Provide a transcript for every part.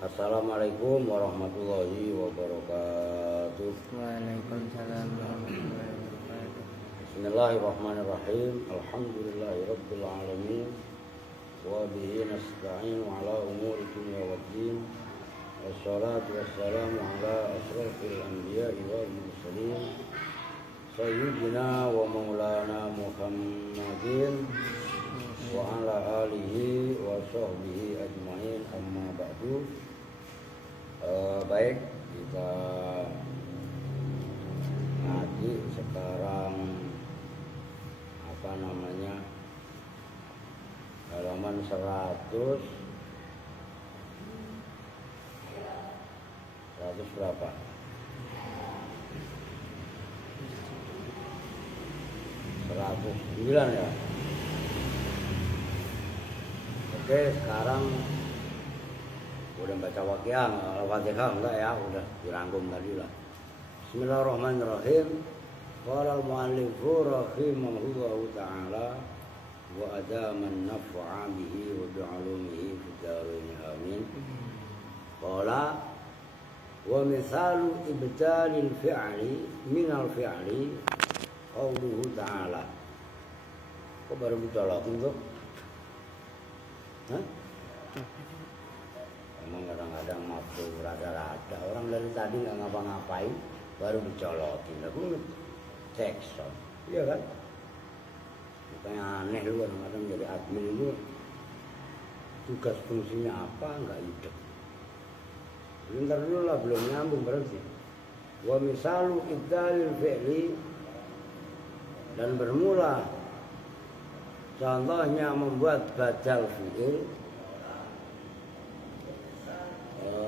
Assalamualaikum warahmatullahi wabarakatuh. Waalaikumsalam warahmatullahi wabarakatuh. Bismillahirrahmanirrahim. Alhamdulillahi rabbil alamin. Wa bihi nasta'inu ala umuri dunya waddin. Wassalatu wassalamu ala asrafil anbiya'i wal mursalin. Sayyidina wa maulana Muhammadin wa ala alihi wa sahbihi ajma'in, amma ba'du. Baik, kita ngaji sekarang halaman 100 berapa? 109 ya. Oke, sekarang udah baca Waqiah, Al-Fatihah enggak ya? Udah dirangkum tadi lah. Bismillahirrahmanirrahim. Qala al-mu'allifu rahimahullahu ta'ala wa adaman naf'a bihi wa bi'alumihi fid dharain amin. Qala wa mithalu ibtalil fi'li min al-fi'li qauluhu ta'ala. Kok baru ditolokin tuh? Hah? Emang kadang-kadang waktu rada-rada orang dari tadi nggak ngapa-ngapain baru dicolokin, aku tekson, iya kan? Makanya aneh lu kadang-kadang jadi admin itu tugas fungsinya apa nggak hidup. Bentar dulu lah, belum nyambung berarti. Wa misalu ibdalil fi'li, dan bermula contohnya membuat badal fi'il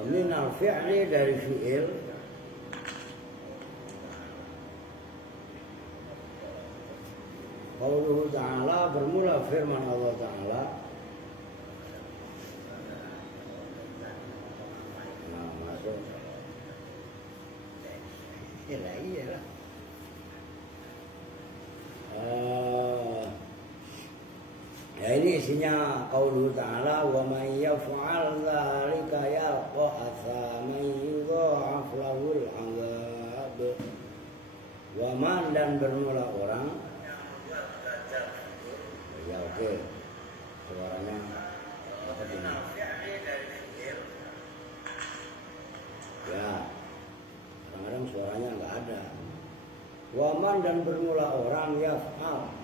minal fi'li, dari fi'il, qauluhu ta'ala, bermula firman Allah Ta'ala. Nah, masuk. Iyalah. Ya ini isinya qauluhu ta'ala, wa may yaf'al dzalika yalqa athaman yudha'af lahul 'adzab. Wa man, dan bermula orang. Ya oke. Suaranya apa ini? Ya. Kadang-kadang suaranya enggak ada. Wa man, dan bermula orang yaf'al,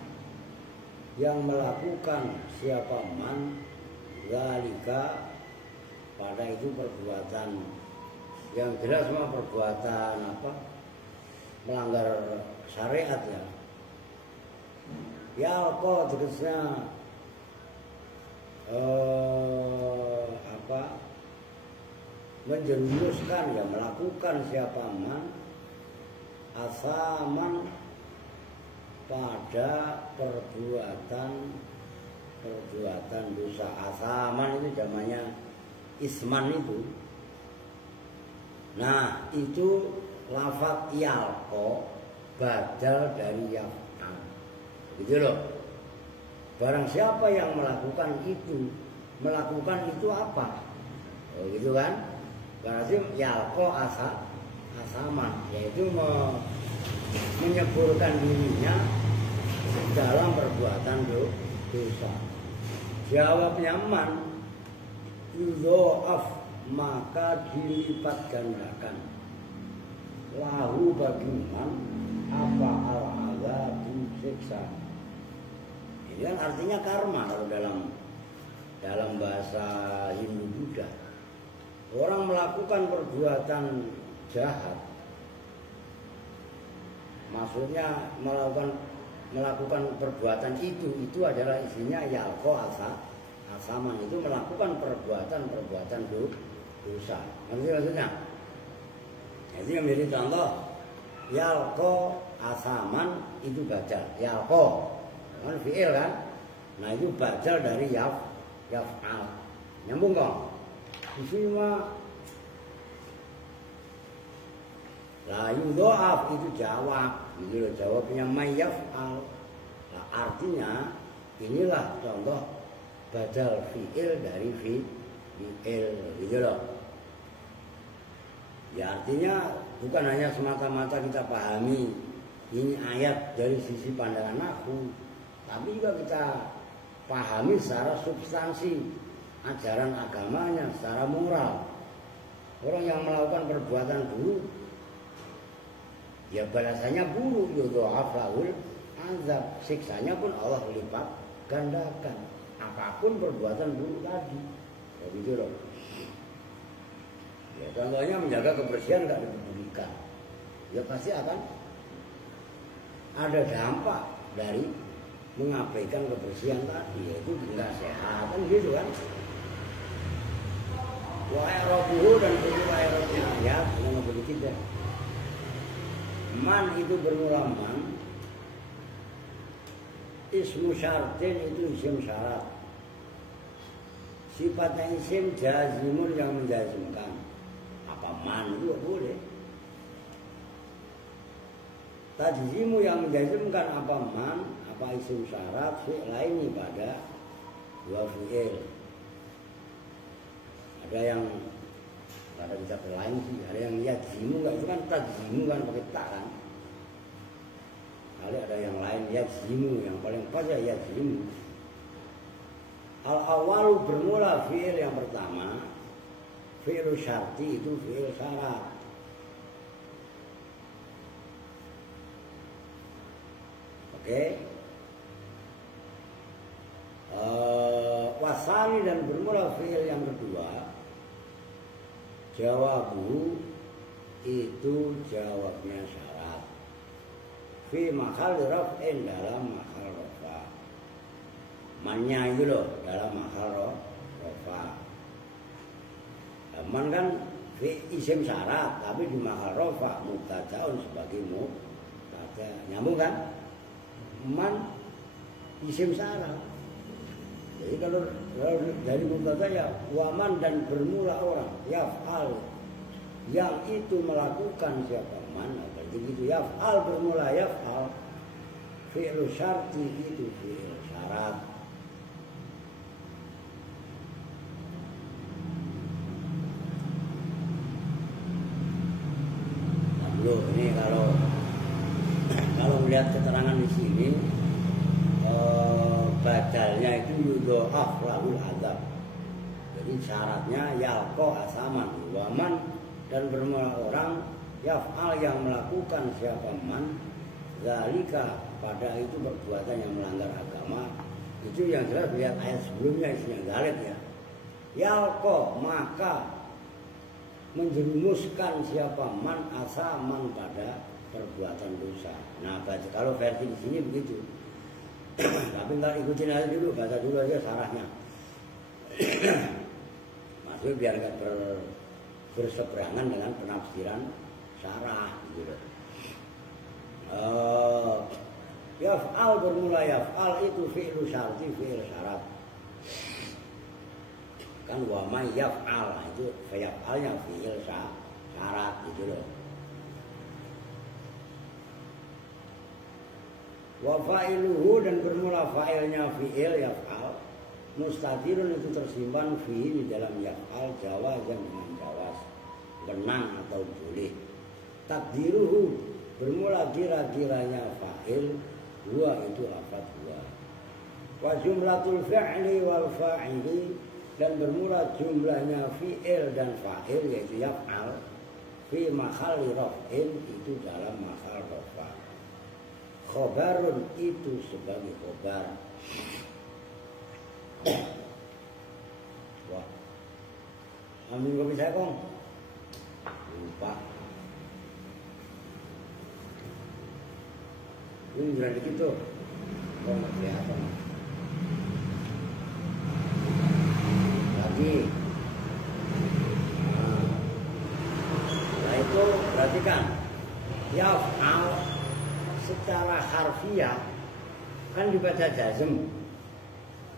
yang melakukan, siapa man, zalika, pada itu perbuatan, yang jelas mah perbuatan apa, melanggar syariat ya. Ya kok tegasnya menjerumuskan, ya melakukan siapa man, asaman, pada perbuatan dosa. Asaman itu namanya isman itu. Nah, itu lafaz yalko badal dari yaf'al. Gitu loh. Barang siapa yang melakukan itu apa? Oh, gitu kan? Berarti yalko asaman, yaitu menyempurkan dirinya dalam perbuatan dosa. Jawabnya man, yudha'af, maka dilipat gandakan, lahu bagi man, apa al-'adzabu, siksa. Ini kan artinya karma kalau dalam bahasa Hindu Buddha. Orang melakukan perbuatan jahat, maksudnya melakukan perbuatan itu adalah isinya yalko asaman, itu melakukan perbuatan dosa. Ngerti maksudnya? Jadi yang menjadi contoh yalko asaman itu badal. Yalko kan fi'il kan? Nah itu badal dari yaf'al. Nyambung kok? Di sini mah la yudha'af itu jawab, ini loh jawabnya may yaf'al. Nah, artinya inilah contoh badal fi'il dari fi'il, gitu loh. Ya artinya bukan hanya semata-mata kita pahami ini ayat dari sisi pandangan nahwu, tapi juga kita pahami secara substansi ajaran agamanya, secara moral. Orang yang melakukan perbuatan buruk, ya balasannya buruk, yudha'af lahul azab, siksanya pun Allah lipat gandakan. Apapun perbuatan buruk tadi, begitu loh. Ya, contohnya menjaga kebersihan nggak dipedulikan, ya pasti akan ada dampak dari mengabaikan kebersihan tadi, yaitu nggak sehat, kan gitu kan. Wa aerobuhu dan itu aerobnya ya, dengan begitu deh. Man itu bermula man, ismu syartin itu isim syarat. Sifatnya isim jazimun yang menjazimkan. Apa man itu boleh. Tajzimu yang menjazimkan apa man, apa isim syarat, fi'il lain pada dua fi'il. Ada yang ada bisa lain sih, ada yang yadzimu enggak, itu kan tajzimu kan pakai tak kan. Ada yang lain yadzimu, yang paling pas ya yadzimu. Al-awalu bermula fi'il yang pertama, fi'il syarti itu fi'il syarat. Oke. Wasani dan bermula fi'il yang kedua, jawabu itu jawabnya syarat. Fi mahal raf'in dalam mahal rafa. Mannya itu loh dalam mahal rafa. Man kan fi isim syarat tapi di mahal rafa mubtada'un sebagai mubtada. Nyambung kan? Man isim syarat. Jadi kalau dari mubtada ya waman dan bermula orang yaf'al yang itu melakukan siapa man, berarti gitu. Yaf'al bermula yaf'al, fi'lu syarti itu fi'il syarat. Loh, ini kalau melihat keterangan di sini, badalnya itu yudha'af lahul azab. Jadi syaratnya yalqa asaman, waman dan bermula orang yaf'al yang melakukan siapa man, zalika pada itu perbuatan yang melanggar agama. Itu yang jelas lihat ayat sebelumnya isinya galet ya. Yalqa maka menjerumuskan siapa man asaman pada perbuatan dosa. Nah, kalau versi di sini begitu. Tapi ntar ikutin aja dulu, baca dulu aja sarahnya. Maksudnya biar nggak berseberangan dengan penafsiran sarah gitu. Yaf'al bermula yaf'al itu fi'lu syarti fi'il syarat. Kan wa may yaf'al itu yaf'alnya fi'il syarat gitu loh. Wa fa'iluhu dan bermula fa'ilnya fi'il yaf'al, mustadirun itu tersimpan fi di dalam yaf'al jawazan dengan jawaz, benang atau boleh. Takdiruhu bermula kira-kiranya fa'il, huwa itu lafaz huwa. Wa jumlatul fi'li wal fa'ili dan bermula jumlahnya fi'il dan fa'il yaitu yaf'al fi mahalli raf'in itu dalam mahal rafa. Khobarun itu sebagai khobar. Wah, ambil kopi saya kong. Lupa. Ini jalan dikit tuh. Kok nggak kelihatan. Lagi. Nah itu perhatikan. Yaf'al secara harfiah kan dibaca jazm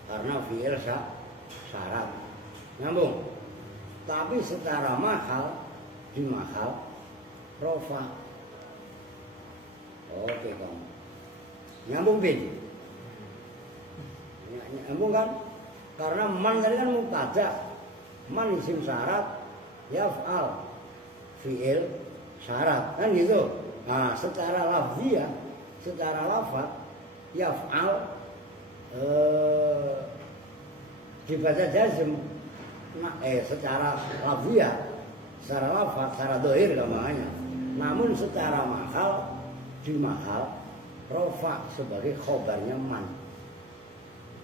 karena fi'il syarat, nyambung. Tapi secara mahal di mahal rofa. Oke kamu nyambung bin, nyambung kan? Karena man tadi kan mubtada, man isim syarat, yaf'al fi'il syarat kan gitu. Nah, secara lafziah, secara lafaz yaf'al dibaca jazm. Nah, secara lafziah, secara lafaz, secara dohir gamanya. Namun secara mahal di mahal rofa sebagai khobarnya man.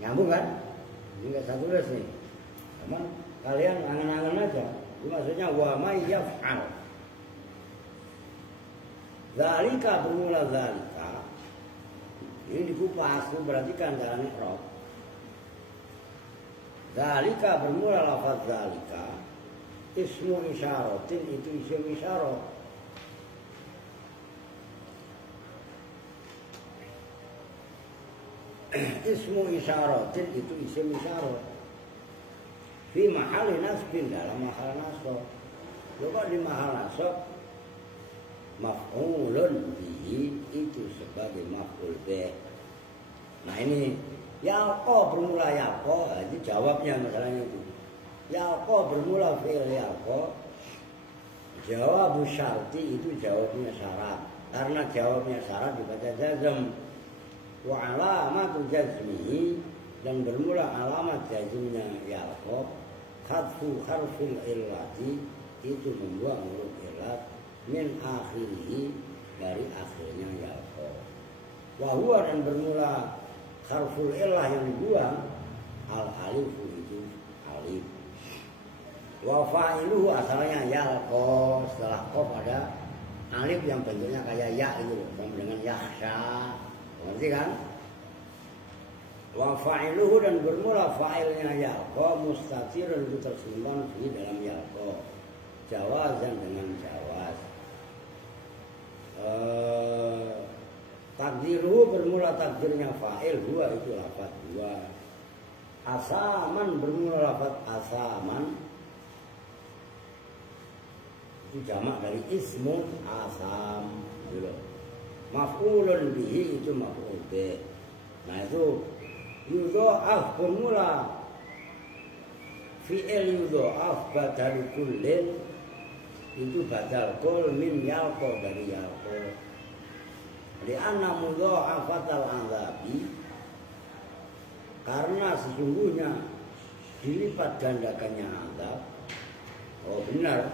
Nyambung kan? Ini nggak satu tulis nih. Cuman kalian angen-angen aja. Itu maksudnya wa may yaf'al. Zalika bermula zalika. Ini dikupas, perhatikan dalam i'rab. Zalika bermula lafaz zalika. Ismu isyaratin itu isim isyarat. Ismu isyaratin itu isim isyarat. Fi mahali nasbin dalam mahal nasab. Coba di mahal nasab maf'ulun bihi itu sebagai maf'ul bih. Nah ini yalqa bermula yalqa, itu jawabnya masalahnya itu. Yalqa bermula fi'il yalqa. Jawab syarti itu jawabnya syarat. Karena jawabnya syarat dibaca jazm. Wa alamatu jazmihi dan bermula alamat jazmnya yalqa hadfu harfil illati itu membuang huruf illat min akhirihi dari akhirnya yalqa. Wa huwa dan bermula harful illah yang dibuang al alifu itu alif. Wa fa'iluhu asalnya yalqa, setelah qaf ada alif yang bentuknya kayak ya itu sama dengan yakhsha. Ngerti kan? Wa fa'iluhu dan bermula fa'ilnya yalqa mustatirun itu tersimpan di dalam yalqa. Jawazan dengan jawaz. Takdiruhu bermula takdirnya fa'il huwa itu lafaz huwa. Asaman bermula lafaz asaman itu jamak dari ismun asam gitu. Maf'ulun bihi itu maf'ul bih. Nah itu yudha'af bermula fi'il yudha'af badal kullin itu badal kul min yalqa dari yalqa. Li'anna mudha'afatal azabi karena sesungguhnya dilipat gandakannya azab. Oh benar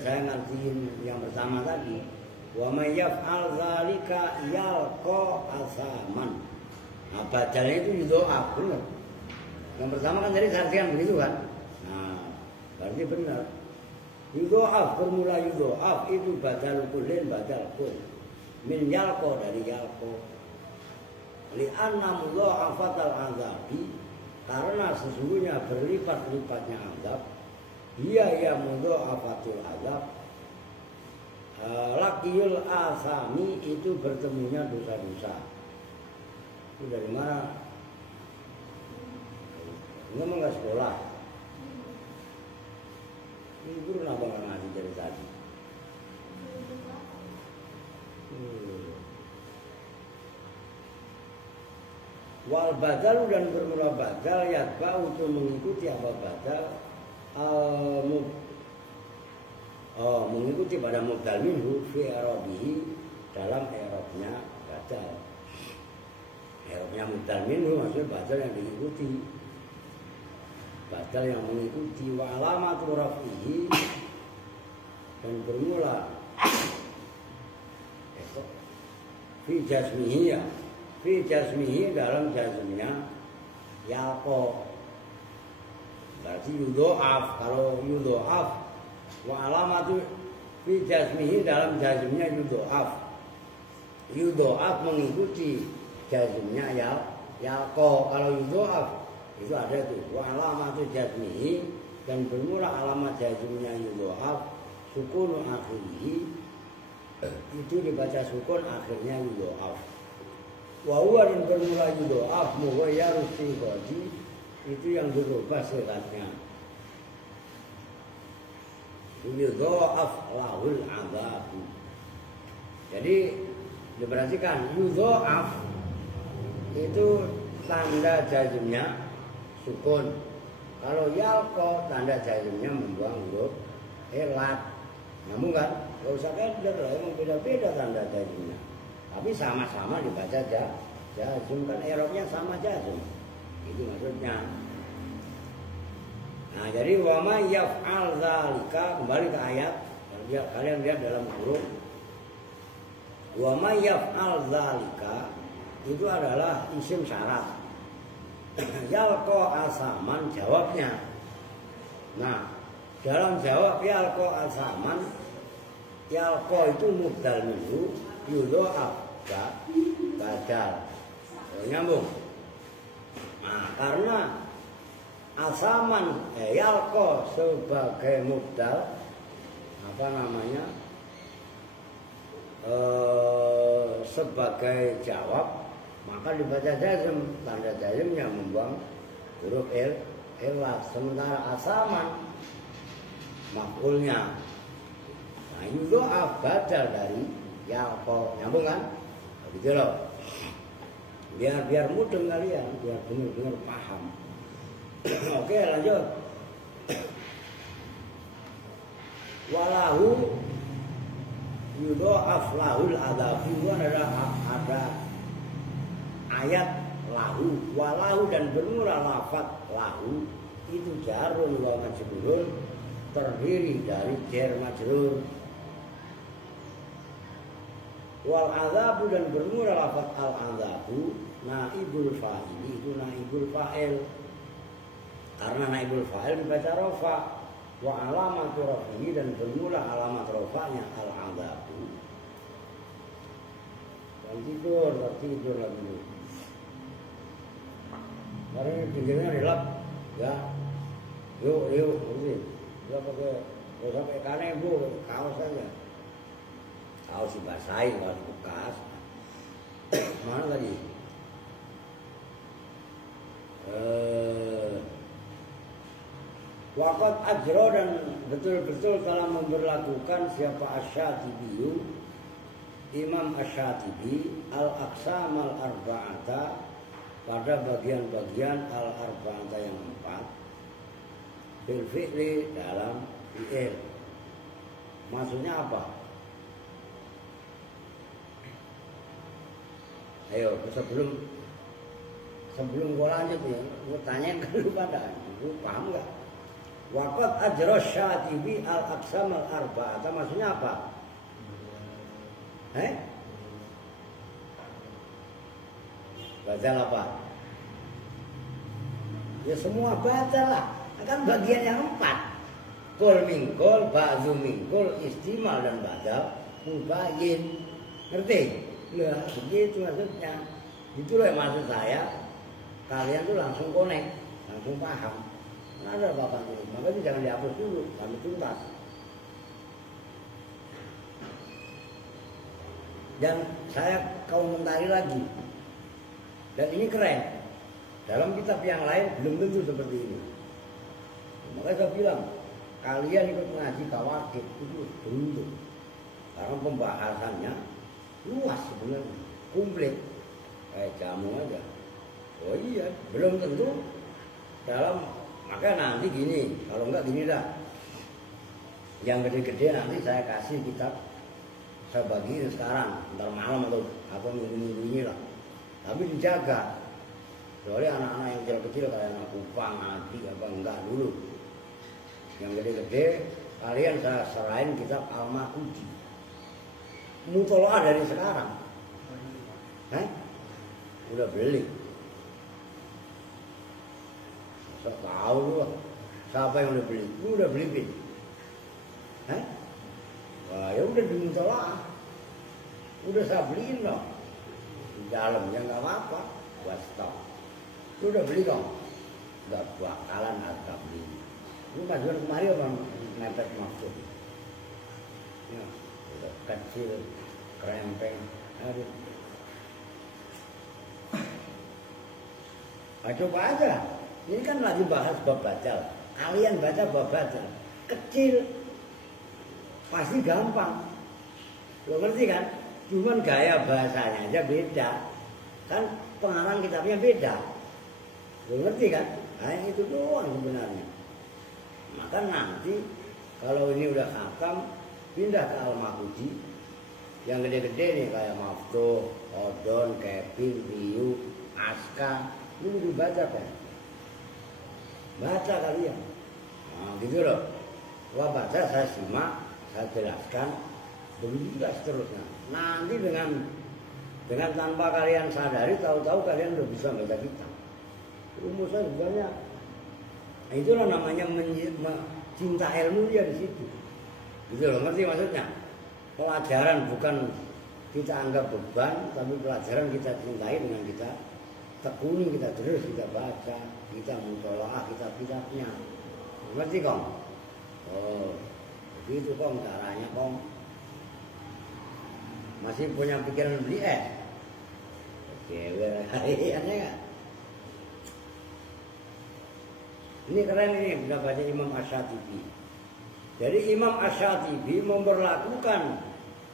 saya ngertiin yang pertama tadi. Wa may yaf'al dzalika yalqa asaman. Nah, badalnya itu yudha'af benar. Yang pertama kan tadi saya artikan begitu kan. Nah, berarti benar. Yudha'af bermula yudha'af itu badal kullin badal kull. Min yalqa dari yalqa. Li'anna mudha'afatal azabi karena sesungguhnya berlipat-lipatnya azab. Dia ya mudha'afatul azab. Laqiyul asami itu bertemunya dosa-dosa. Itu dari mana? Ini emang gak sekolah. Ini guru kenapa gak ngasih dari tadi? Wal badal dan bermula badal yatba'u untuk mengikuti apa badal mengikuti pada mubdal minhu fi i'rabihi dalam i'rabnya badal. I'rabnya mubdal minhu maksudnya badal yang diikuti. Badal yang mengikuti wa alamatu raf'ihi dan bermula fi jazmihi ya. Fi jazmihi dalam jazmnya yalqa. Berarti yudha'af. Kalau yudha'af wa alamatu fi jazmihi dalam jazmnya yudha'af. Yudha'af mengikuti jazmnya yalqa. Kalau yudha'af itu ada itu wa alamatu jazmihi dan bermula alamat jazmnya yudha'af sukun akhirih itu dibaca sukun akhirnya yudha'af. Wa huwa dan bermula yudha'af mughayyarus sighati itu yang berubah sifatnya. Yudha'af lahul adzab. Jadi diperhatikan yudha'af itu tanda jazmnya sukun. Kalau yalqa tanda jazmnya membuang huruf illat. Nyambung kan? Gak usah keder lah, emang beda-beda tanda jazmnya. Tapi sama-sama dibaca jazm kan, i'rabnya sama jazm. Itu maksudnya. Nah, jadi wa may yaf'al dzalika, kembali ke ayat. Kalian lihat dalam huruf. Wa may yaf'al dzalika itu adalah isim syarat. Yalqa asaman jawabnya. Nah, dalam jawab yalqa asaman, yalqa itu mubdal minhu, yudha'af badal. Nyambung. Nah, karena asaman yalqa sebagai mubdal apa namanya? Sebagai jawab, maka dibaca jazm, tanda jazmnya membuang huruf ilat. Sementara asaman maf'ulnya, nah yudha'af badal dari yalqa. Nyambung kan? Begitu loh. Biar mudeng kalian, biar benar-benar paham. Oke, lanjut. Walahu yudha'af lahul adzab. Itu ada ayat lahu, walahu dan bermula lafaz lahu itu jarun wa majrurun, terdiri dari jar majrur. Wal adzabu dan bermula lafaz al adzabu naibul fa'il, itu naibul fa'il. Karena naibul fa'il dibaca rafa. Wa alamatu rafihi dan bermula alamat rafa'nya al adzabu. Dan tidur lagi. Karena pinggirnya dilap, ya. Yuk, mungkin. Dia pakai sampai kanan bu, kaos saja. Kaos dibasahin, kaos bekas. Mana tadi? Waqat ajro dan betul-betul telah memberlakukan siapa Asy-Syatibi, Imam Asy-Syatibi al-aqsam al-arba'ata pada bagian-bagian al-arba'ata yang 4 bil fi'li dalam fi'il. Maksudnya apa? Ayo sebelum gua lanjut nih, gua tanyain ke lu pada, lu paham nggak? Waqat ajra Syatibi al-aqsam al-arba'ata maksudnya apa? Batal apa? Ya semua batal lah. Kan bagian yang 4. Kul mingkul, ba'zu mingkul, istimal dan badal, mubayin. Ngerti? Ya begitu maksudnya. Itulah yang maksud saya. Kalian tuh langsung connect, langsung paham. Nah, ada bapak itu. Makanya jangan dihapus dulu, sampai tuntas. Dan saya komentari lagi. Dan ini keren. Dalam kitab yang lain belum tentu seperti ini. Makanya saya bilang, kalian ikut ngaji Kawakib itu beruntung. Karena pembahasannya luas sebenarnya, komplit. Kayak jamu aja. Oh iya, belum tentu dalam, maka nanti gini, kalau enggak gini dah. Yang gede-gede nanti saya kasih kitab, saya bagiin sekarang, ntar malam atau minggu-minggu ini lah. Tapi dijaga. Soalnya anak-anak yang kecil-kecil kayak anak Kupang, Adi, apa enggak dulu. Yang gede-gede, kalian saya serahin kitab Al-Makhudi. Mutolaah dari sekarang. Udah beli. Saya tahu lu. Siapa yang udah beli? Lu udah beli bin? Wah, ya udah di mutolaah. Udah saya beliin loh. Di dalamnya nggak apa-apa, buat stok. Lu udah beli dong? Nggak bakalan harga beli. Lu majuan kemari apa mepet maksud? Ya, udah kecil, krempeng. Aduh. Nah, coba aja. Ini kan lagi bahas bab bajal. Kalian baca bab bajal. Kecil. Pasti gampang. Lo ngerti kan? Cuman gaya bahasanya aja beda. Kan pengarang kitabnya beda. Lo ngerti kan? Nah itu doang sebenarnya. Maka nanti kalau ini udah khatam, pindah ke Al-Mahudi. Yang gede-gede nih kayak Maftuh, Odon, Kevin, Riu, Aska, ini dibaca kan? Baca kalian. Nah, gitu loh. Wah baca, saya simak, saya jelaskan, begitu juga seterusnya. Nanti dengan tanpa kalian sadari, tahu-tahu kalian udah bisa baca kitab. Umur saya sebenarnya, nah itulah namanya cinta ilmu dia di situ. Gitu loh, ngerti maksudnya? Pelajaran bukan kita anggap beban, tapi pelajaran kita cintai dengan kita tekuni, kita terus, kita baca, kita mutolaah kitab-kitabnya. Ngerti kong? Oh, begitu kong caranya kong. Masih punya pikiran beli es? Oke, aneh gak? Ini keren ini, bisa baca Imam Asy-Syatibi. Jadi Imam Asy-Syatibi memperlakukan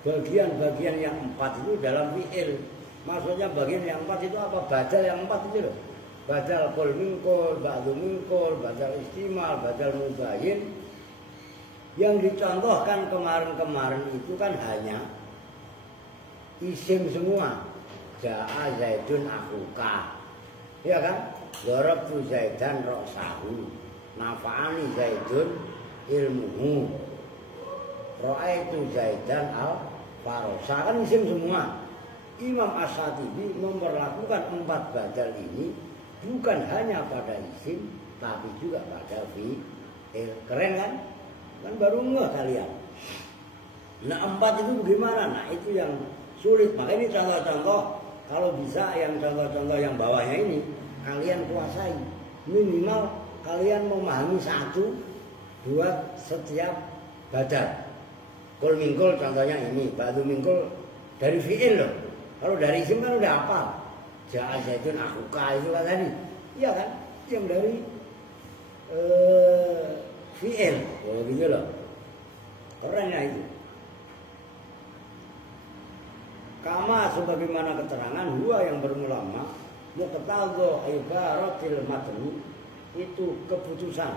bagian-bagian yang 4 itu dalam fi'il. Maksudnya bagian yang 4 itu apa? Badal yang 4 itu loh. Badal kul minkul, ba'du minkul, badal istimal, badal mubayin. Yang dicontohkan kemarin-kemarin itu kan hanya isim semua. Ja'a Zaidun akhuka. Ya kan? Darabtu Zaidan ra'sahu. Nafa'ani Zaidun ilmuhu. Ra'aitu Zaidan al-farosa. Kan isim semua. Imam Asy-Syatibi memperlakukan 4 badal ini bukan hanya pada isim, tapi juga pada fi'il. Keren kan? Kan baru ngeh kalian. Nah 4 itu bagaimana? Nah itu yang sulit. Makanya ini contoh-contoh. Kalau bisa yang contoh-contoh yang bawahnya ini kalian kuasai. Minimal kalian memahami 1, 2 setiap badal. Kul mingkul contohnya ini. Ba'du mingkul dari fi'il loh. Kalau dari isim kan udah hafal. Ja'a Zaidun akhuka itu kan tadi. Iya kan? Yang dari fi'il. Oh gitu loh. Keren ya itu. Kama sebagaimana keterangan huwa yang berulama muqtadha ibaratil matni itu keputusan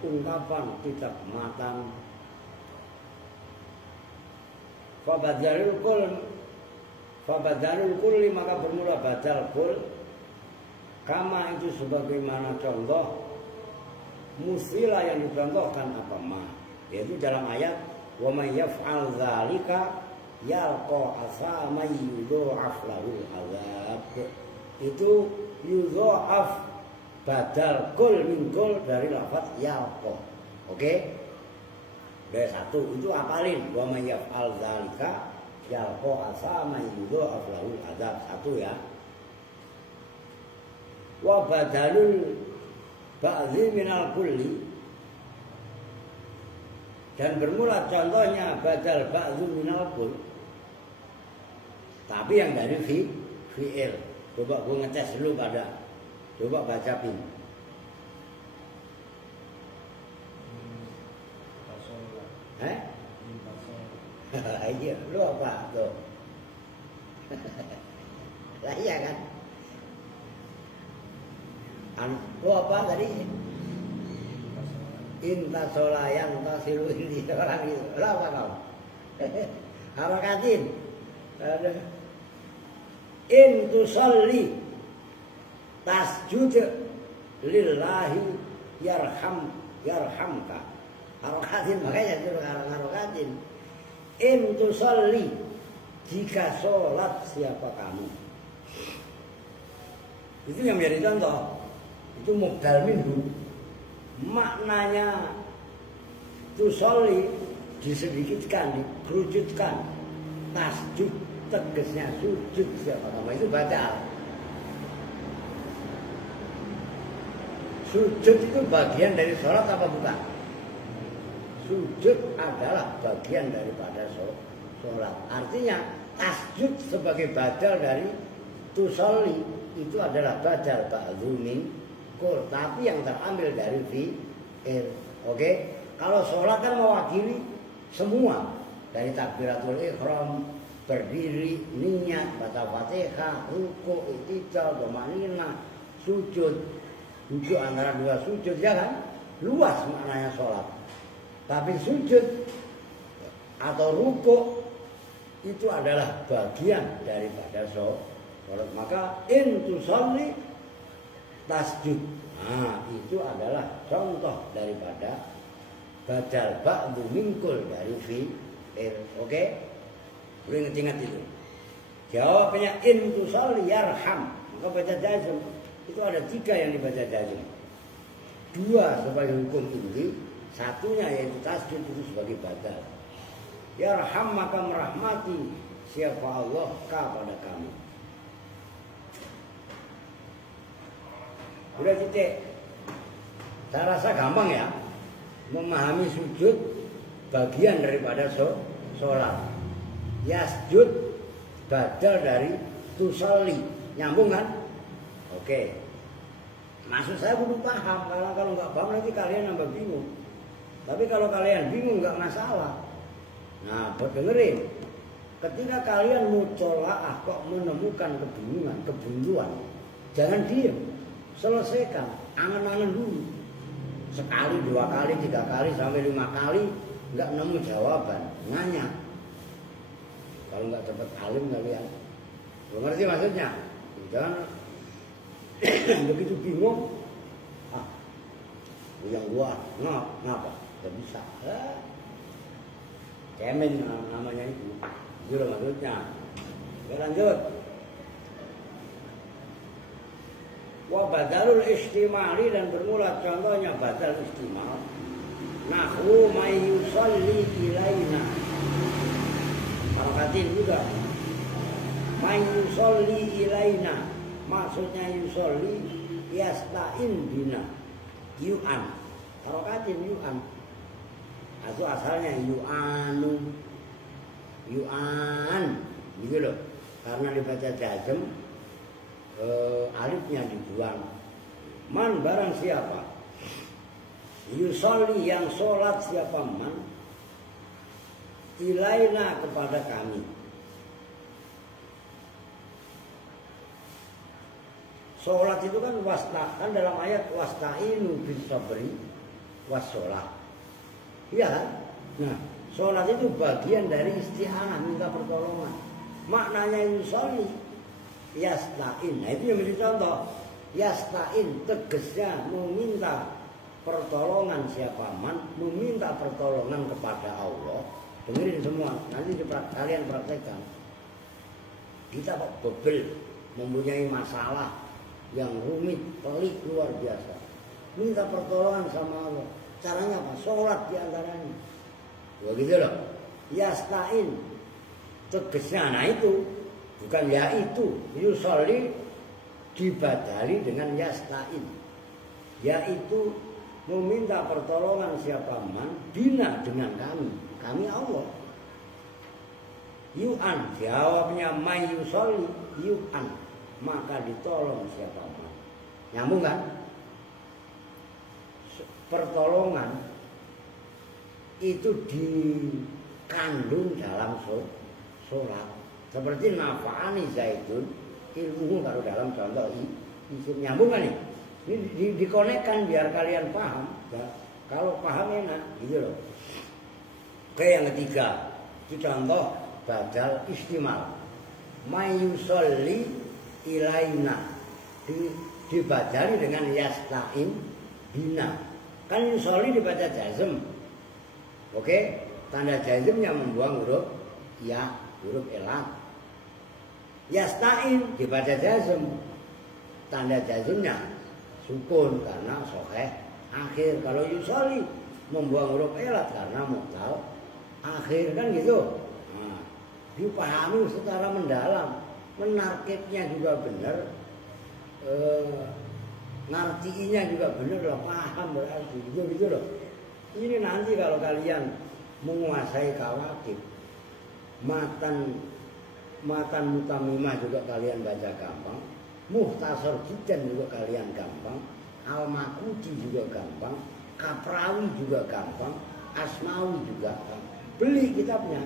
ungkapan kitab matan. Fabadalul kulli maka bermula badal kul. Kama itu sebagaimana contoh musilah yang dicontohkan apa ma, yaitu dalam ayat wa may yaf'al dzalika yalqa asama yudha'af lahu azab. Itu yudha'af badal kul min kul dari lafaz yalqa. Oke? Dari 1 itu apalin wa may yaf'al dzalika yalqa asama yudha'af lahu azab. 1 ya. Wa badalul ba'dhi minal kulli, dan bermula contohnya badal ba'dhu minal kull, tapi yang dari fi'il. Coba gue ngetes dulu pada, coba baca pin. Iya, lu apa tuh? Lah iya kan? Lu apa tadi? Inta solayan tasilu ini orang itu. Lu apa kau? Harakatin. In tusalli tasjud lillahi yarhamka. Harakatin makanya suruh harakatin. In tusalli jika sholat siapa kamu. Itu yang menjadi contoh. Itu mubdal minhu. Maknanya tusolli disedikitkan, dikerujutkan. Tasjud tegasnya sujud siapa kamu, itu badal. Sujud itu bagian dari sholat apa bukan? Sujud adalah bagian daripada sholat. Artinya tasjud sebagai badal dari tusolli itu adalah badal ba'dhu min kul, tapi yang terambil dari fi'il. Oke? Kalau sholat kan mewakili semua, dari takbiratul ihram, berdiri, niat, baca Fatihah, ruku', i'tidal, tumanina, sujud, duduk antara 2 sujud, ya kan? Luas maknanya sholat. Tapi sujud atau rukuk itu adalah bagian daripada sholat. Maka in tusalli tasjud. Nah, itu adalah contoh daripada badal ba'du mingkul dari fi'il. Oke? Boleh ingat itu. Jawabnya in tusalli yarham. Maka baca jazm. Itu ada 3 yang dibaca jazm. 2 sebagai hukum inti, satunya yaitu tasjud itu sebagai badal. Yarham maka merahmati siapa Allah kepada kamu. Udah titik. Saya rasa gampang ya memahami sujud bagian daripada sholat. Yasjud badal dari tusalli. Nyambung kan? Oke. Maksud saya perlu paham, karena kalau nggak paham nanti kalian nambah bingung. Tapi kalau kalian bingung nggak masalah. Nah, buat dengerin. Ketika kalian mutolaah kok menemukan kebingungan, kebuntuan, jangan diem, selesaikan, angan-angan dulu. Sekali, 2 kali, 3 kali, sampai 5 kali nggak nemu jawaban, nanya. Kalau nggak cepat alim kalian, belum ngerti maksudnya. Jangan begitu bingung, yang gua ngapa? Gak bisa. Cemen namanya itu. Itu loh maksudnya. Oke, lanjut. Wa badalul istimali dan bermula contohnya badal istimal. Nahwu may yusalli ilaina. Perhatiin juga. May yusalli ilaina. Maksudnya yusolli yasta'in bina yu'an. Harokatin yu'an. Itu asalnya yu'anu, yu'an gitu loh. Karena dibaca jazm, alifnya dibuang. Man barang siapa yusolli yang sholat siapa man ilaina kepada kami. Sholat itu kan kan dalam ayat wasta'inu bis sabri was sholat. Iya kan? Nah, sholat itu bagian dari isti'anah, minta pertolongan. Maknanya yusolli yasta'in. Nah, itu yang menjadi contoh. Yasta'in tegasnya meminta pertolongan siapa man, meminta pertolongan kepada Allah. Dengerin semua, nanti kalian praktekkan. Kita kok bebel mempunyai masalah yang rumit, pelik luar biasa. Minta pertolongan sama Allah. Caranya apa? Sholat diantaranya. Begitu loh. Yasta'in. Tegasnya, nah itu. Bukan ya itu. Yusolli dibadali dengan yasta'in. Yaitu meminta pertolongan siapa man bina dengan kami. Kami Allah. Yu'an. Jawabnya may yusolli yu'an. Maka ditolong siapa man. Nyambung kan? Pertolongan itu dikandung dalam sholat. Seperti nafa'ani zaitun ilmu kalau dalam contoh isim. Nyambung kan nih? Ini dikonekkan biar kalian paham. Ya, kalau paham enak gitu loh. Oke, yang ketiga itu contoh badal istimal. Mayusolli ilaina dibadali dengan yasta'in bina. Kan yusolli dibaca jazm. Oke, tanda jazmnya membuang huruf ya, huruf elat. Yasta'in dibaca jazm. Tanda jazmnya sukun karena sokeh akhir. Kalau yusolli membuang huruf elat karena mu'tal akhir, kan gitu. Nah, dipahami secara mendalam. Menargetnya juga benar, ngartiinnya juga benar lah, paham berarti gitu loh. Ini nanti kalau kalian menguasai kawakib, matan mutamimah juga kalian baca gampang, muhtasar jiddan juga kalian gampang, al-makuti juga gampang, kaprawi juga gampang, asmawi juga gampang. Beli kitabnya.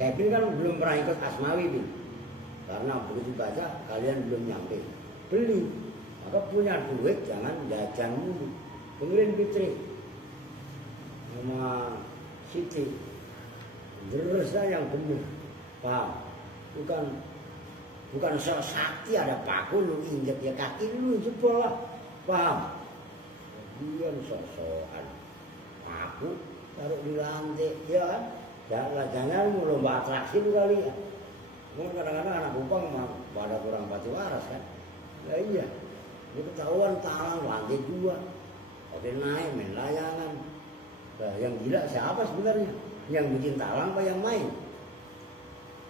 Kevin kan belum pernah ikut asmawi, Bin. Karena begitu baca kalian belum nyampe. Beli. Maka punya duit jangan jajan mulu. Dengerin Fitri. sama Siti. Terusnya yang benar, paham? Bukan sok sakti ada paku lu injek ya kaki lu jebol lah, paham? Dia sok-sokan paku taruh di lantai, ya kan? Jangan lu lomba atraksi lu kali ya. Kadang-kadang anak Kupang pada kurang pati waras kan? Ya iya, ini ketahuan talang lantai 2, oke naik main layangan. Nah, yang gila siapa sebenarnya? Yang bikin talang apa yang main?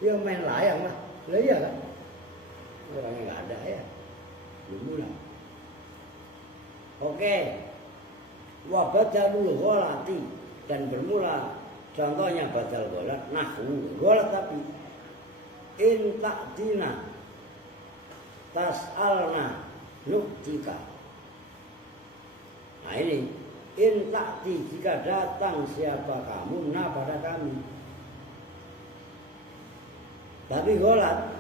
Yang main layang lah, lah iya kan? Orangnya nggak ada ya, belum mulai. Oke, wabada dulu golati dan bermula. Contohnya badal golat, nahwu golat tapi in ta'dina tas'alna nuktika. Nah ini in ta'ti, jika datang siapa kamu na pada kami. Tapi golat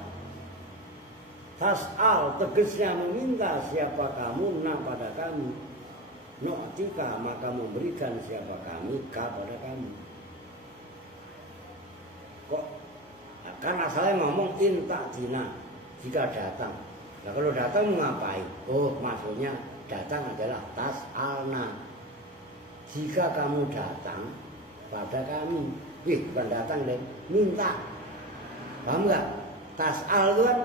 tas'al tegasnya meminta siapa kamu na pada kami. Nuktika maka memberikan siapa kami kepada kami. Kok? Nah, kan asalnya ngomong inta dina jika datang. Nah kalau datang ngapain? Oh maksudnya datang adalah tas'alna. Jika kamu datang pada kami, bukan datang dan minta. Paham nggak? Tas'al itu kan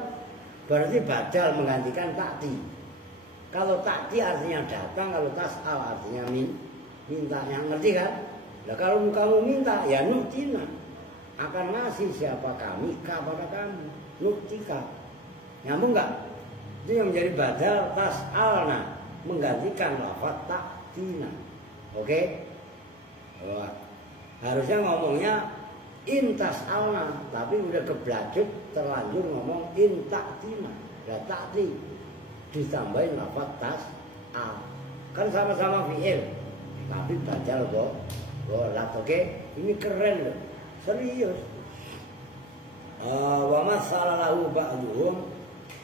berarti badal menggantikan takti. Kalau takti artinya datang, kalau tas'al artinya minta. Yang ngerti kan? Nah kalau kamu minta ya nuktina, akan ngasih siapa kami kepada kamu. Nuktika. Nyambung nggak? Itu yang menjadi badal tas'alna, menggantikan lafaz taktina. Oke? Wah, harusnya ngomongnya intas alna, tapi udah kebladut terlanjur ngomong intaktina. Ya takti ditambahin lafaz tas al. Kan sama-sama fi'il, tapi badal golat. Oke? Ini keren loh. Serius. Wa masalah lahu ba'duhum,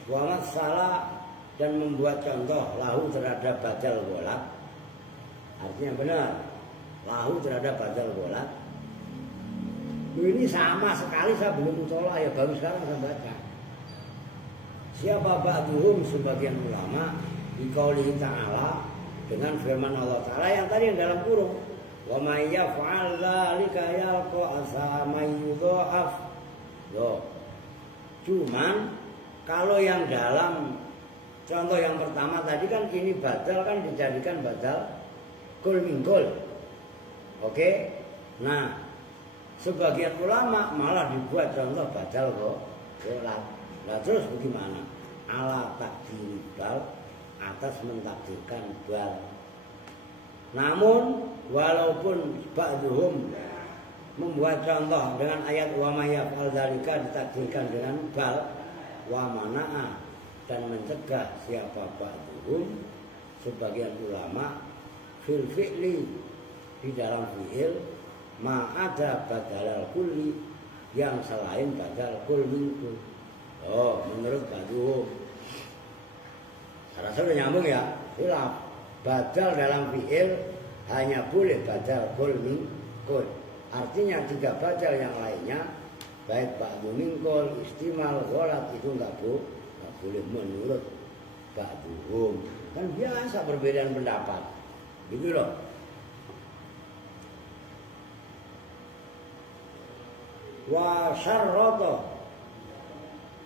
wa masalah dan membuat contoh lahu terhadap badal golat. Artinya benar, lahu terhadap badal golat. Ini sama sekali saya belum tolak ya, baru sekarang saya baca. Siapa ba'duhum sebagian ulama biqaulihi ta'ala dengan firman Allah Ta'ala yang tadi yang dalam kurung. Wa may yaf'al dzalika yalqa asama yudha'af. Loh. Cuman kalau yang dalam contoh yang pertama tadi kan ini badal kan dijadikan badal kul min kul. Oke? Nah, sebagian ulama malah dibuat contoh badal golat. Nah terus bagaimana? Ala takdir bal, atas mentakdirkan bal. Namun walaupun ba'duhum membuat contoh dengan ayat wa may yaf'al dzalika ditakdirkan dengan bal wa mana'a dan mencegah siapa ba'duhum sebagian ulama fil fi'li di dalam fi'il ma ada badalal kulli yang selain badal kul minku. Oh menurut ba'duhum rasa udah nyambung ya. Hilaf badal dalam fi'il hanya boleh badal kul minku. Artinya 3 badal yang lainnya baik ba'du mingkul, istimal, golat itu nggak boleh menurut ba'duhum. Kan biasa perbedaan pendapat gitu loh. Wa syarrata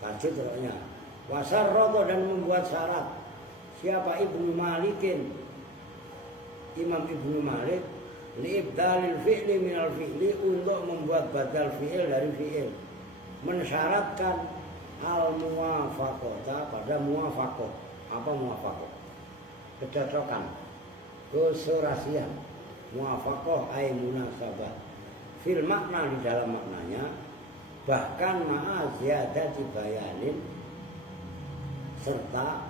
lanjut terusnya. Wa syarrata dan membuat syarat. Siapa Ibnu Malikin? Imam Ibnu Malik li'ibdalil fi'li minal fi'li, untuk membuat badal fi'il dari fi'il, mensyaratkan al-muwafaqata pada muwafaqah. Apa muwafaqah? Kecocokan, keserasian. Muwafaqah ay munasabah fil makna, di dalam maknanya, bahkan ma'a ziyadati bayanin, serta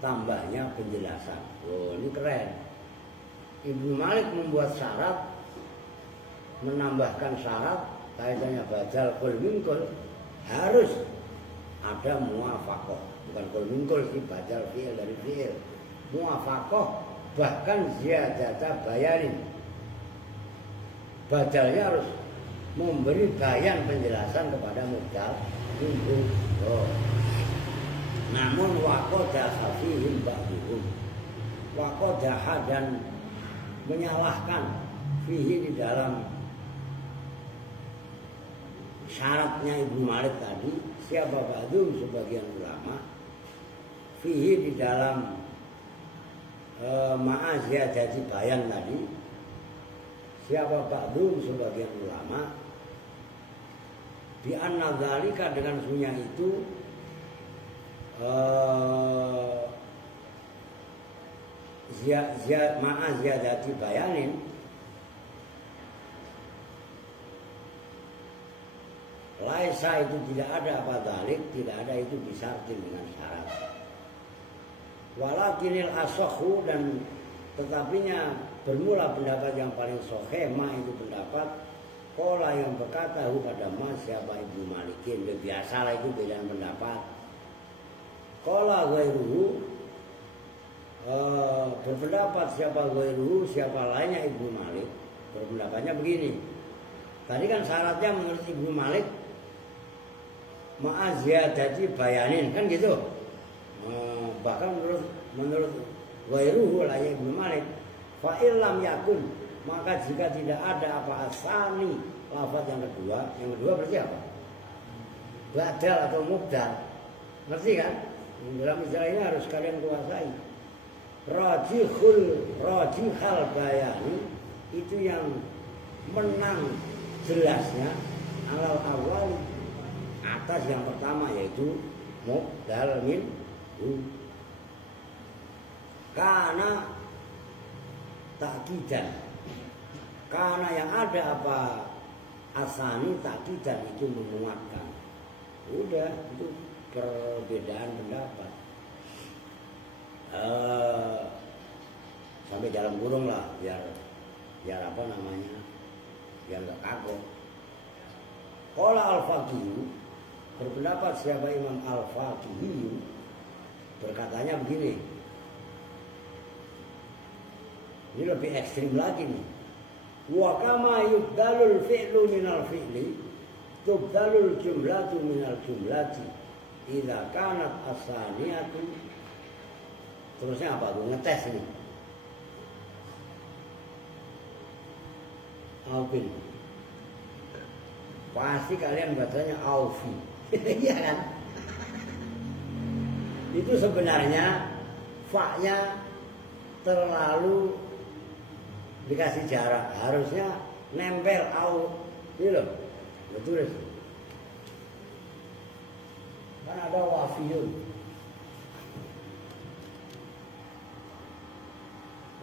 tambahnya penjelasan. Oh ini keren. Ibnu Malik membuat syarat, menambahkan syarat kaitannya badal kul minkul harus ada muwafaqah. Bukan kul minkul sih, badal fi'il dari fi'il. Muwafaqah bahkan ziyadata bayarin, badalnya harus memberi bayan penjelasan kepada mubdal minhu. Namun waqadaha fihim ba'duhum, waqadaha dan menyalahkan fihi di dalam syaratnya Ibnu Malik tadi, siapa ba'dhum sebagian ulama, fihi di dalam ma'aziyadati bayan tadi, siapa ba'dhum sebagian ulama, bi anna dzalika dengan sunya itu ma'aziyadati bayanin, laisa itu tidak ada apa dzalik, tidak ada itu bisa dengan syarat. Walakinil asahhu dan tetapinya bermula pendapat yang paling sahih ma itu pendapat qala yang berkata pada mas siapa Ibnu Malikin, biasalah itu bedaan pendapat. Qala ghairuhu berpendapat siapa ghairuhu, siapa lainnya Ibnu Malik, berpendapatnya begini. Tadi kan syaratnya menurut Ibnu Malik ma'aziyadati bayanin kan gitu. Bahkan menurut ghairuhu lainnya Ibnu Malik, fa illam yakun, maka jika tidak ada apa asani lafaz yang kedua berarti apa? Badal atau mubdal. Ngerti kan? Dalam istilah ini harus kalian kuasai. Rajihal bayani itu yang menang jelasnya alal awal atas yang pertama yaitu mubdal min karena takidan, karena yang ada apa asani takidan itu menguatkan. Udah itu perbedaan pendapat. Sampai dalam kurung lah biar apa namanya, biar nggak kaku. Qala al-Faqih, berpendapat siapa Imam al-Faqih, berkatanya begini. Ini lebih ekstrim lagi nih. Wa kama yubdalul fi'lu minal fi'li tubdalul jumlatu minal jumlati idza kanat asaniyatu. Terusnya apa tuh? Ngetes ini. Alvin. Pasti kalian bacanya Alfi. Iya kan? Itu sebenarnya fa-nya terlalu dikasih jarak, harusnya nempel au, ini loh, betul sih. Kan ada wafiyun,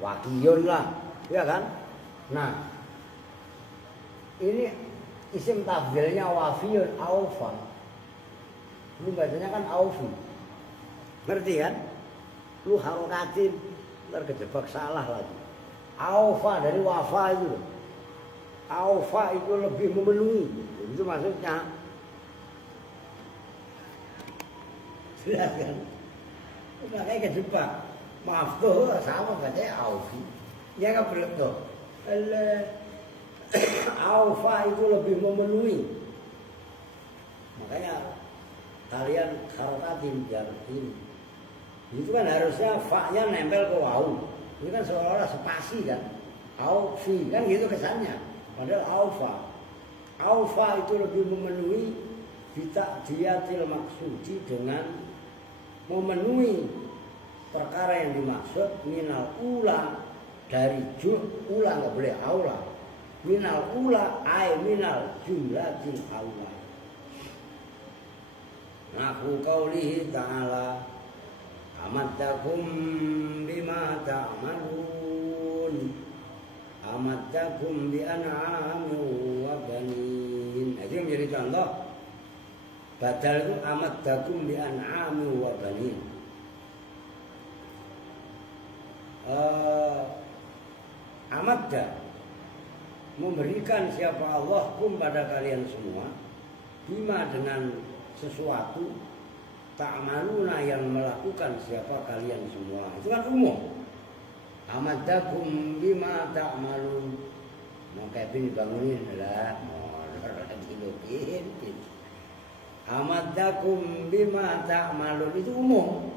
wakiyun lah, ya kan? Nah, ini isim tafdilnya wafiyun, aufa. Ini bacanya kan aufi, ngerti kan? Lu harokatin, ntar kejebak salah lagi. Aufa dari wafa itu, aufa itu lebih memenuhi, itu maksudnya. Jelas kan? Udah kayak kejebak. Maaf tuh, sama katanya aufi. Ya kan belum tuh. Aufa itu lebih memenuhi. Makanya kalian harokatin biar ini. Itu kan harusnya fa-nya nempel ke wawu. Ini kan seolah-olah spasi kan, aufi kan gitu kesannya. Padahal aufa itu lebih memenuhi bitakdiyatil maksudi, dengan memenuhi perkara yang dimaksud minal ula, dari ula nggak boleh aula, minal ula ay minal jumlatil aula. Nahu qaulihi ta'ala amaddakum bima ta'malun, amaddakum bi an'amin wa banin. Itu yang menjadi contoh. Badal itu amaddakum bi an'amin wa banin. Amadda memberikan siapa Allah kum pada kalian semua, bima dengan sesuatu, ta'maluna yang melakukan siapa kalian semua. Itu kan umum. Amaddakum bima ta'malun, Mau Kevin dibangunin lah, molor lagi lupin. Amadakum bima ta'malun itu umum.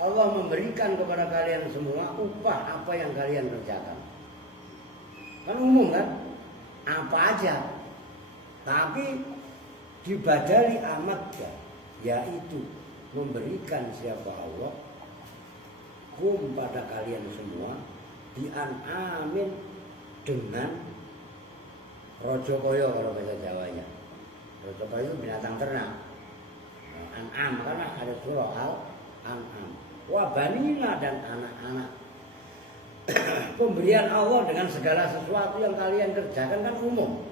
Allah memberikan kepada kalian semua upah apa yang kalian kerjakan. Kan umum kan? Apa aja. Tapi dibadali amat yaitu memberikan siapa Allah kum pada kalian semua amin dengan rojo koyo kalau bahasa Jawanya. Rojo koyo itu binatang ternak. An'am karena ada surah Al-An'am. Wabanina dan anak-anak. Pemberian Allah dengan segala sesuatu yang kalian kerjakan kan umum.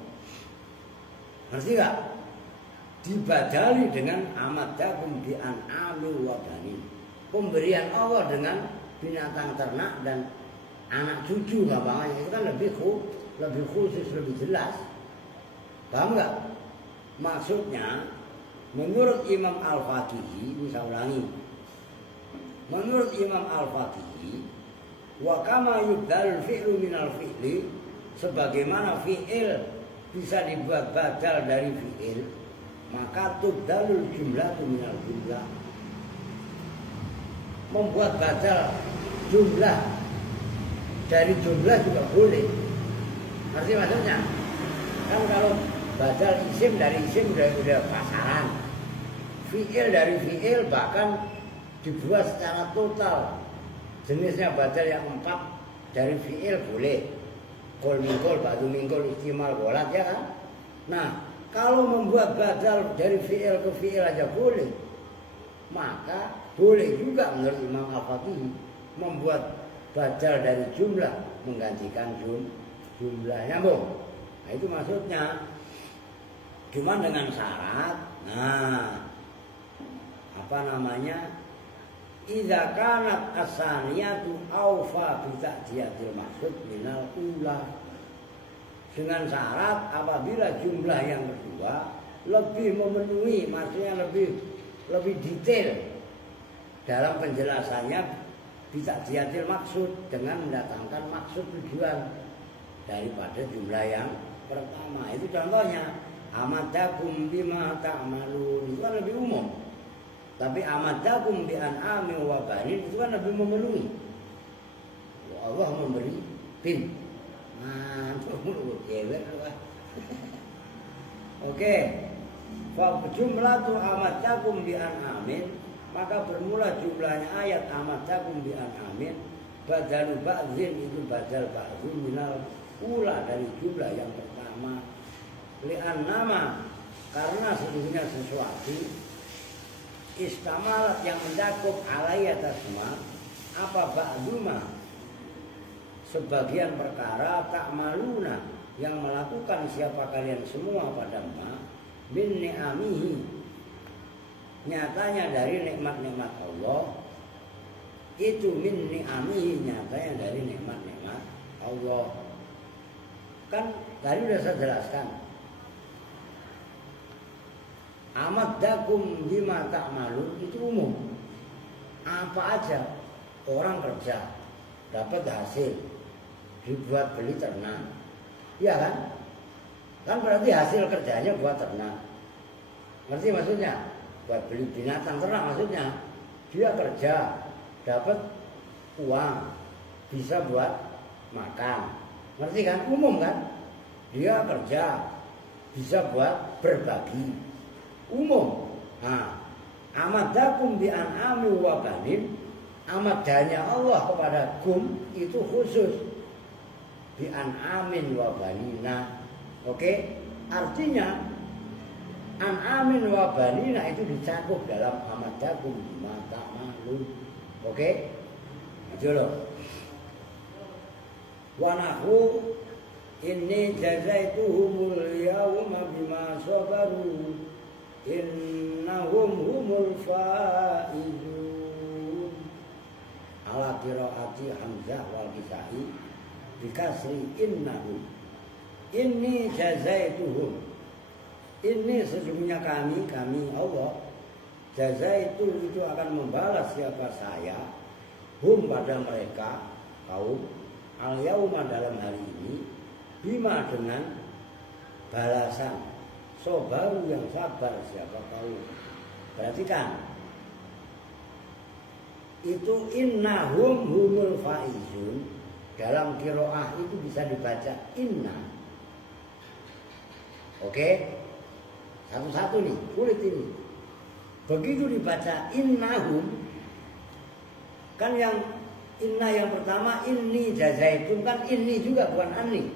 Ngerti gak? Dibadali dengan amadakum bi an'amil wa banin. Pemberian Allah dengan binatang ternak dan anak cucu gampangannya itu kan lebih khusus, lebih jelas. Paham nggak? Maksudnya menurut Imam Al-Faqihi, ini saya ulangi. Menurut Imam Al-Faqihi, wa kama yubdal fi'lu minal fi'li, sebagaimana fi'il bisa dibuat badal dari fi'il, maka tubdalul jumlah minal jumlah. Membuat badal jumlah dari jumlah juga boleh. Ngerti maksudnya? Kan kalau badal isim dari isim udah pasaran. Fi'il dari fi'il bahkan dibuat secara total. Jenisnya badal yang 4 dari fi'il boleh. Kol mingkol, batu mingkol, istimal, golat ya kan? Nah, kalau membuat badal dari fi'il ke fi'il aja boleh, maka boleh juga menurut Imam Al-Faqihi membuat badal dari jumlah menggantikan jumlah. Nyambung? Nah itu maksudnya. Cuma dengan syarat, nah apa namanya? Idza kanat asaniyatu awfa bi ta'diyatil maksud minal ula. Dengan syarat apabila jumlah yang kedua lebih memenuhi, maksudnya lebih detail dalam penjelasannya bi ta'diyatil maksud dengan mendatangkan maksud tujuan daripada jumlah yang pertama. Itu contohnya amadakum bima ta'malun itu kan lebih umum. Tapi amadakum bi an'ami wa banin itu kan lebih memenuhi. Allah memberi bin. Mantul cewek lah. Oke. Fa jumlatu amadakum bi an'amin, maka bermula jumlahnya ayat amadakum bi an'amin badalu ba'dzin itu badal ba'dzin minal ula dari jumlah yang pertama. Li'an nama karena sesungguhnya sesuatu istamalat yang mencakup alaiya tasma apa ba'duma sebagian perkara tak maluna yang melakukan siapa kalian semua pada ma min ni'amihi nyatanya dari nikmat-nikmat Allah itu min ni'amihi nyatanya dari nikmat-nikmat Allah. Kan tadi sudah saya jelaskan amadakum bima ta'malun itu umum. Apa aja orang kerja dapat hasil dibuat beli ternak, ya kan? Kan berarti hasil kerjanya buat ternak. Ngerti maksudnya? Buat beli binatang ternak maksudnya. Dia kerja dapat uang bisa buat makan. Ngerti kan? Umum kan? Dia kerja bisa buat berbagi. Umum. Nah, amadakum bi an'ami wa banin, amadanya Allah kepada kum itu khusus bi an'amin wa banina. Oke? Artinya an'amin wa banina itu dicakup dalam amadakum bima ta'malun. Oke? Itu loh. Wa nahu inni jazaituhumul yawma bima sabaru innahum humul faizun. Ala qiraati Hamzah wal Kisai dikasri innahum. Inni jazaituhum. Ini sesungguhnya kami Allah jazaitu itu akan membalas siapa saya hum pada mereka kaum al yauma dalam hari ini bima dengan balasan. Sobaru yang sabar siapa tahu. Perhatikan. Itu innahum humul faizun. Dalam qiraah itu bisa dibaca inna. Oke? Satu-satu nih, kulit ini. Begitu dibaca innahum, kan yang inna yang pertama inni jazaitun, kan inni juga bukan anni.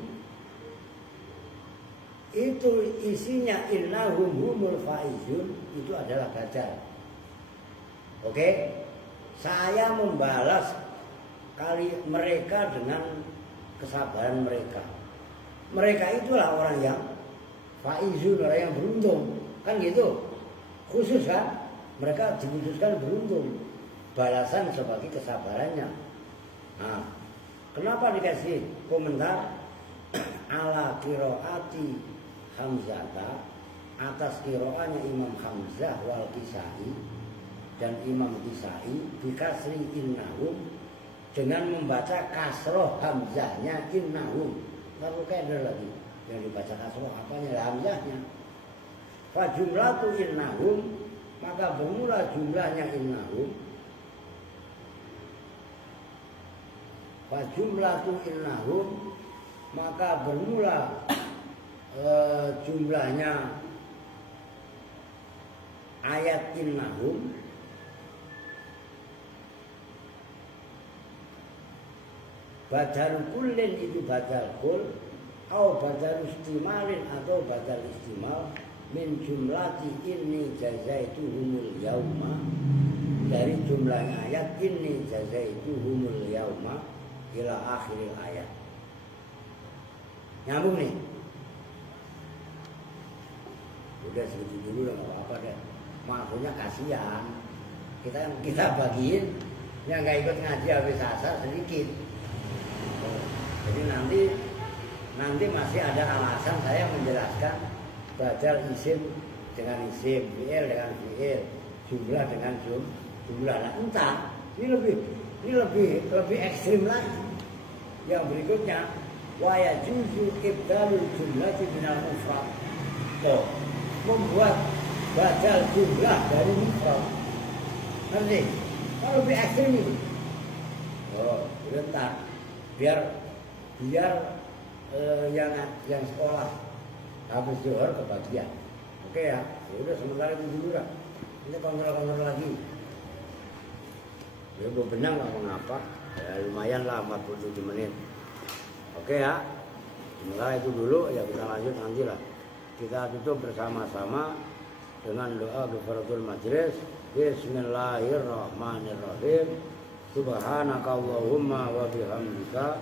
Itu isinya innahum humul faizun, itu adalah baca. Oke? Saya membalas kali mereka dengan kesabaran mereka. Mereka itulah orang yang faizun, orang yang beruntung. Kan gitu. Khusus kan? Mereka dikhususkan beruntung. Balasan sebagai kesabarannya. Nah, kenapa dikasih komentar ala qiraati Hamzah, atas qiraatnya Imam Hamzah wal Kisai dan Imam Kisai dikasri innahum, dengan membaca kasroh hamzahnya innahum. Lalu keder lagi yang dibaca kasroh apanya? Hamzahnya. Fa jumlatu innahum, maka bermula jumlahnya innahum. Fa jumlatu innahum, maka bermula jumlahnya ayat innahum. Badal kullin itu badal kul, atau badal istimalin atau badal istimal min jumlati inni jazaituhumul yauma, dari jumlahnya ayat inni jazaituhumul yauma ila akhir ayat. Nyambung nih. Udah segitu dulu lah, nggak apa-apa deh. Maksudnya kasihan. Kita bagiin yang nggak ikut ngaji habis asar sedikit. Jadi nanti masih ada alasan saya menjelaskan badal isim dengan isim, fi'il dengan fi'il, jumlah dengan jumlah. Nah, entah ini lebih ekstrim lagi. Yang berikutnya wa yajuzu ibdalul jumlati minal mufrad. Tuh, membuat badal jumlah dari mufrad. Ngerti? Kalau lebih ekstrim itu. Oh, bentar. Biar yang sekolah habis zuhur kebagian. Oke ya, udah sementara itu dulu lah. Ini kontrol lagi. Ya benang nggak mengapa. Ya, lumayan lah 47 menit. Oke ya, sementara itu dulu. Ya kita lanjut nanti lah. Kita tutup bersama-sama dengan doa kafaratul majlis. Bismillahirrahmanirrahim. Subhanakallahumma wa bihamdika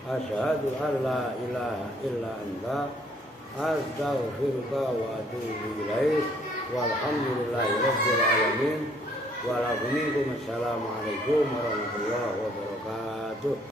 asyhadu an la ilaha illa anta astaghfiruka wa atubu ilaik. Walhamdulillahi rabbil alamin. Assalamualaikum warahmatullahi wabarakatuh.